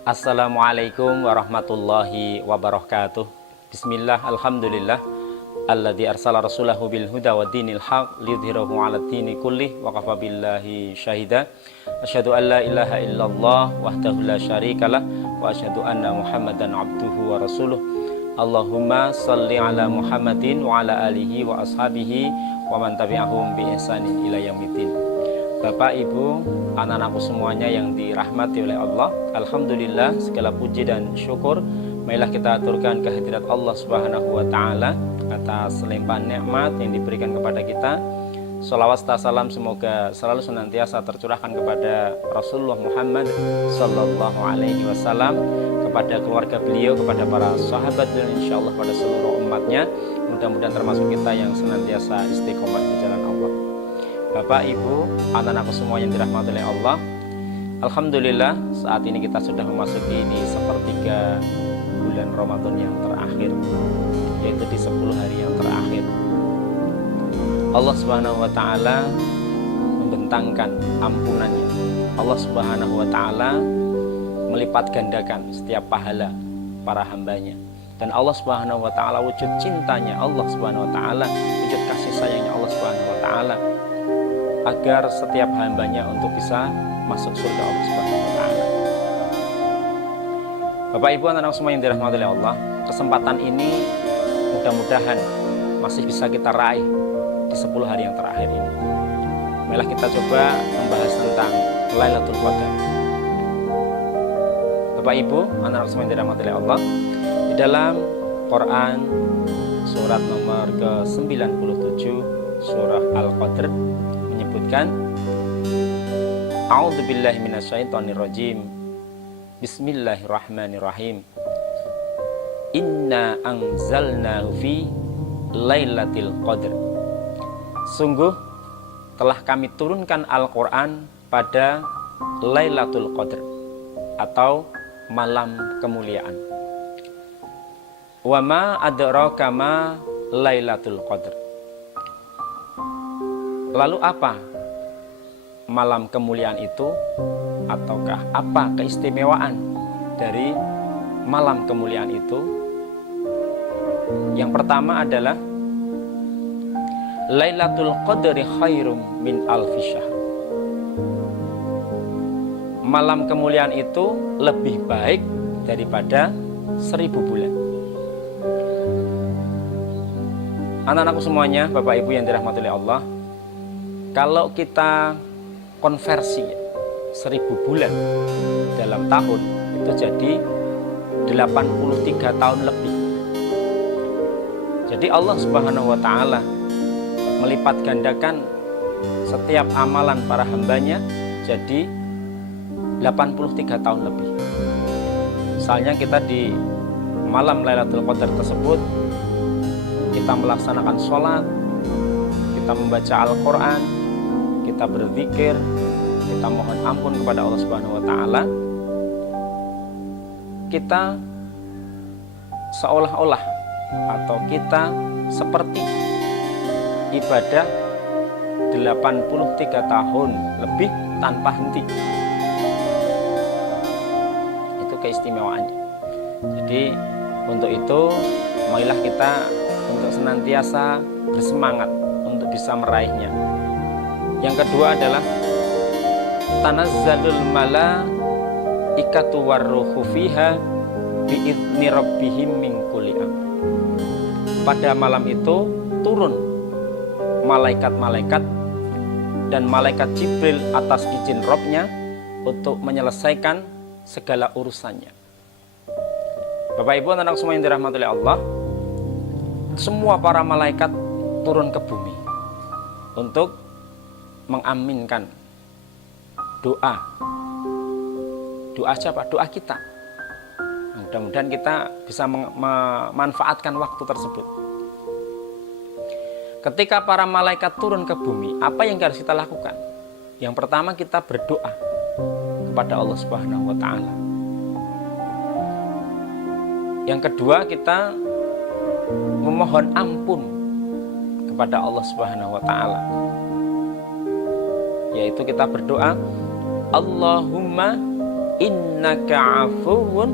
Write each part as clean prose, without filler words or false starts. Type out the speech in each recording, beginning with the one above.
Assalamualaikum warahmatullahi wabarakatuh. Bismillah, alhamdulillah alladzi arsala rasulahu bil huda wa dinil haq liyudhhirahu 'ala dini kullih wa kafa billahi syahida. Asyhadu an la ilaha illallah wahdahu la syarikalah wa asyhadu anna Muhammadan abduhu wa rasuluh. Allahumma shalli ala Muhammadin wa ala alihi wa ashabihi wa man tabi'ahum bi ihsanin ila yaumiddin. Bapak, Ibu, anak-anakku semuanya yang dirahmati oleh Allah, alhamdulillah segala puji dan syukur marilah kita aturkan kehadirat Allah Subhanahu wa taala atas limpahan nikmat yang diberikan kepada kita. Shalawat serta salam semoga selalu senantiasa tercurahkan kepada Rasulullah Muhammad sallallahu alaihi wasallam, kepada keluarga beliau, kepada para sahabat, dan insyaallah pada seluruh umatnya. Mudah-mudahan termasuk kita yang senantiasa istiqomah di jalan Allah. Bapak, Ibu, anak-anakku semua yang dirahmati oleh Allah, alhamdulillah saat ini kita sudah memasuki di sepertiga bulan Ramadan yang terakhir, yaitu di 10 hari yang terakhir. Allah Subhanahu wa taala membentangkan ampunannya. Allah Subhanahu wa taala melipat gandakan setiap pahala para hambanya. Dan Allah Subhanahu wa taala, wujud cintanya Allah Subhanahu wa taala, wujud kasih sayangnya Allah Subhanahu wa taala, agar setiap hambanya untuk bisa masuk surga Allah Subhanahu wa taala. Bapak, Ibu, anak-anak semua yang dirahmati oleh Allah, kesempatan ini mudah-mudahan masih bisa kita raih di 10 hari yang terakhir ini. Marilah kita coba membahas tentang Lailatul Qadar. Bapak, Ibu, anak-anak semua yang dirahmati oleh Allah, di dalam Quran surat nomor ke-97 surah Al-Qadr menyebutkan, A'udzubillahi minasyaitonirrajim. Bismillahirrahmanirrahim. Inna anzalnahu fi Lailatul Qadr. Sungguh telah kami turunkan Al-Quran pada Lailatul Qadr atau malam kemuliaan. Wa ma adraka ma Lailatul Qadr. Lalu apa malam kemuliaan itu, ataukah apa keistimewaan dari malam kemuliaan itu? Yang pertama adalah Lailatul Qadri khairum min alfi syahr. Malam kemuliaan itu lebih baik daripada 1000 bulan. Anak-anakku semuanya, Bapak Ibu yang dirahmati oleh Allah, kalau kita konversi 1000 bulan dalam tahun itu jadi 83 tahun lebih. Jadi Allah Subhanahu wa taala melipat gandakan setiap amalan para hambanya jadi 83 tahun lebih. Misalnya kita di malam Lailatul Qadar tersebut kita melaksanakan sholat, kita membaca Al-Quran, kita berzikir, kita mohon ampun kepada Allah Subhanahu wa taala, kita seolah-olah atau kita seperti ibadah 83 tahun lebih tanpa henti. Itu keistimewaannya. Jadi untuk itu marilah kita untuk senantiasa bersemangat untuk bisa meraihnya. Yang kedua adalah tanazzalul malaikatu warruhu fiha bi'izni rabbihim min kulli amr. Pada malam itu turun malaikat-malaikat dan malaikat Jibril atas izin Rabb-nya untuk menyelesaikan segala urusannya. Bapak, Ibu, anak semua yang dirahmati oleh Allah, semua para malaikat turun ke bumi untuk mengaminkan doa siapa? Doa kita. Mudah-mudahan kita bisa memanfaatkan waktu tersebut. Ketika para malaikat turun ke bumi, apa yang harus kita lakukan? Yang pertama, kita berdoa kepada Allah Subhanahu wa taala. Yang kedua, kita memohon ampun kepada Allah Subhanahu wa taala. Yaitu kita berdoa, Allahumma innaka afuwun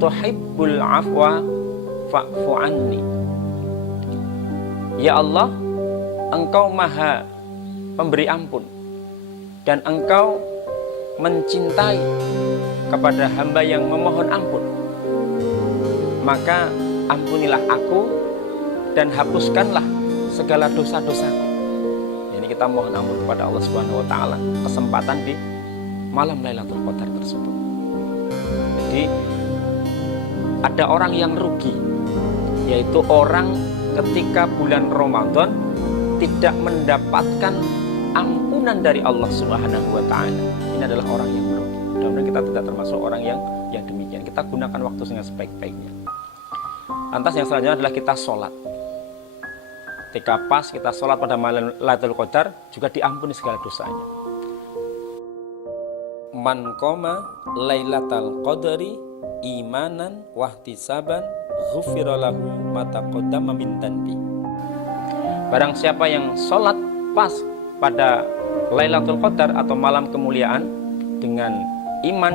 tuhibbul afwa fa'fu anni. Ya Allah, Engkau maha pemberi ampun dan Engkau mencintai kepada hamba yang memohon ampun, maka ampunilah aku dan hapuskanlah segala dosa-dosaku. Ini kita mohon ampun kepada Allah Subhanahu wa taala kesempatan di malam Lailatul Qadar tersebut. Jadi ada orang yang rugi, yaitu orang ketika bulan Ramadan tidak mendapatkan ampunan dari Allah Subhanahu wa taala. Ini adalah orang yang merugi. Mudah-mudahan kita tidak termasuk orang yang demikian. Kita gunakan waktu dengan sebaik-baiknya. Lantas yang selanjutnya adalah kita sholat. Ketika pas kita sholat pada malam Lailatul Qadar juga diampuni segala dosanya. Man qoma Lailatul Qadri imanan wahtisaban ghufira lahu ma taqaddama min dhanbi. Barang siapa yang sholat pas pada Lailatul Qadar atau malam kemuliaan dengan iman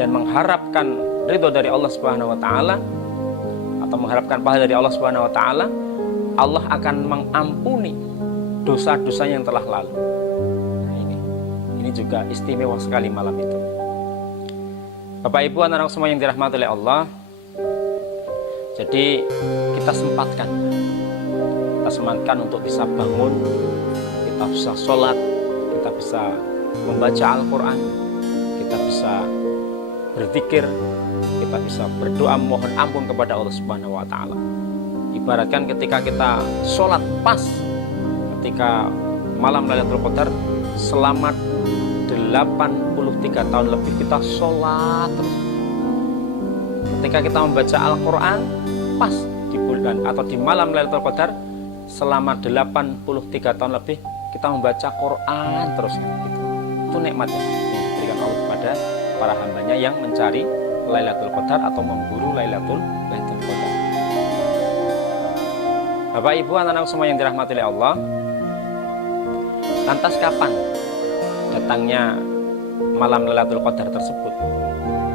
dan mengharapkan ridho dari Allah Subhanahu wa taala atau mengharapkan pahala dari Allah Subhanahu wa taala, Allah akan mengampuni dosa-dosa yang telah lalu. Nah, ini juga istimewa sekali malam itu. Bapak Ibu, anak-anak semua yang dirahmati oleh Allah, jadi kita sempatkan untuk bisa bangun, kita bisa sholat, kita bisa membaca Al-Quran, kita bisa berzikir, kita bisa berdoa mohon ampun kepada Allah Subhanahu wa taala. Ibaratkan ketika kita sholat pas ketika malam Lailatul Qadar, selama 83 tahun lebih kita sholat terus. Ketika kita membaca Al-Quran pas di bulan atau di malam Lailatul Qadar, selama 83 tahun lebih kita membaca Quran terus gitu. Itu nikmatnya yang diberikan Allah kepada para hambanya yang mencari Lailatul Qadar atau memburu Lailatul Qadar. Bapak Ibu, anak-anak semua yang dirahmati oleh Allah, lantas kapan datangnya malam Lailatul Qadar tersebut?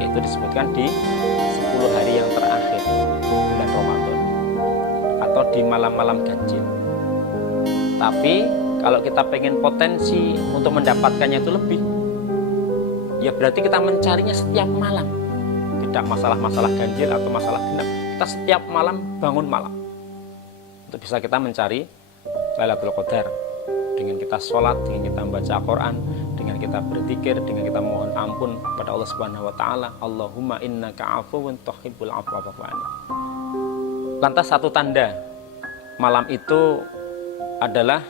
Itu disebutkan di 10 hari yang terakhir bulan Ramadan atau di malam-malam ganjil. Tapi kalau kita pengen potensi untuk mendapatkannya itu lebih, ya berarti kita mencarinya setiap malam. Tidak masalah-masalah ganjil atau masalah genap, kita setiap malam bangun malam untuk bisa kita mencari Lailatul Qadar. Dengan kita sholat, dengan kita membaca Al-Quran, dengan kita berzikir, dengan kita mohon ampun kepada Allah Subhanahu wa taala. Allahumma innaka afuwun tuhibbul afwa fa'fu anni. Lantas satu tanda malam itu adalah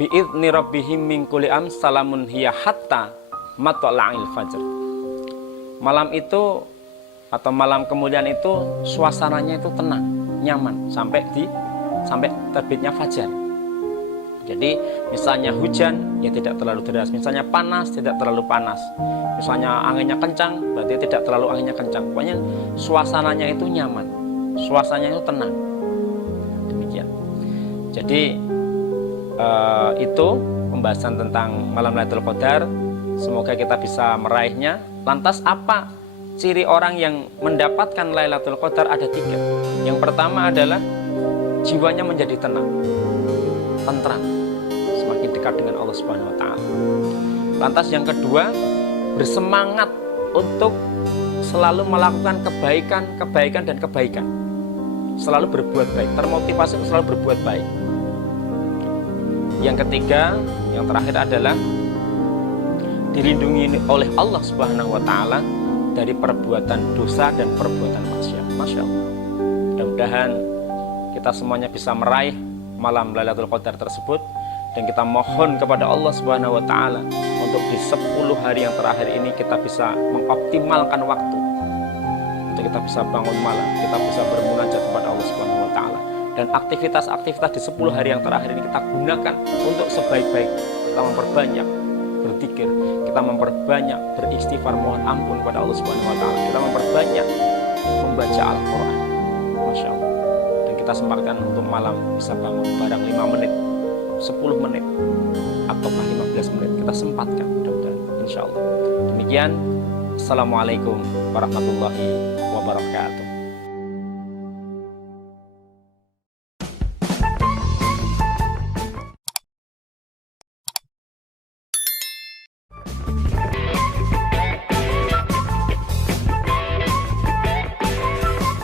bi'izni rabbihim min kulli am salamun hiya hatta matla'il fajr. Malam itu atau malam kemuliaan itu suasananya itu tenang, nyaman sampai terbitnya fajar. Jadi misalnya hujan ya tidak terlalu deras, misalnya panas tidak terlalu panas, misalnya anginnya kencang berarti tidak terlalu anginnya kencang. Pokoknya suasananya itu nyaman, suasananya itu tenang. Demikian. Jadi itu pembahasan tentang malam Lailatul Qadar. Semoga kita bisa meraihnya. Lantas apa ciri orang yang mendapatkan Lailatul Qadar? Ada 3. Yang pertama adalah jiwanya menjadi tenang, tentram, semakin dekat dengan Allah Subhanahu wa taala. Lantas yang kedua, bersemangat untuk selalu melakukan kebaikan dan kebaikan. Selalu berbuat baik, termotivasi untuk selalu berbuat baik. Yang ketiga, yang terakhir adalah dilindungi oleh Allah Subhanahu wa taala dari perbuatan dosa dan perbuatan maksiat. Masya Allah. Mudah-mudahan kita semuanya bisa meraih malam Lailatul Qadar tersebut, dan kita mohon kepada Allah Subhanahu wa taala untuk di 10 hari yang terakhir ini kita bisa mengoptimalkan waktu untuk kita bisa bangun malam, kita bisa bermunajat kepada Allah Subhanahu wa taala, dan aktivitas-aktivitas di 10 hari yang terakhir ini kita gunakan untuk sebaik-baik. Kita memperbanyak berzikir, kita memperbanyak beristighfar mohon ampun kepada Allah Subhanahu wa taala, kita memperbanyak membaca Al-Qur'an. Masya Allah. Dan kita sempatkan untuk malam bisa bangun barang 5 menit, 10 menit atau 15 menit kita sempatkan, mudah-mudahan insya Allah. Demikian Sekian, Assalamualaikum warahmatullahi wabarakatuh.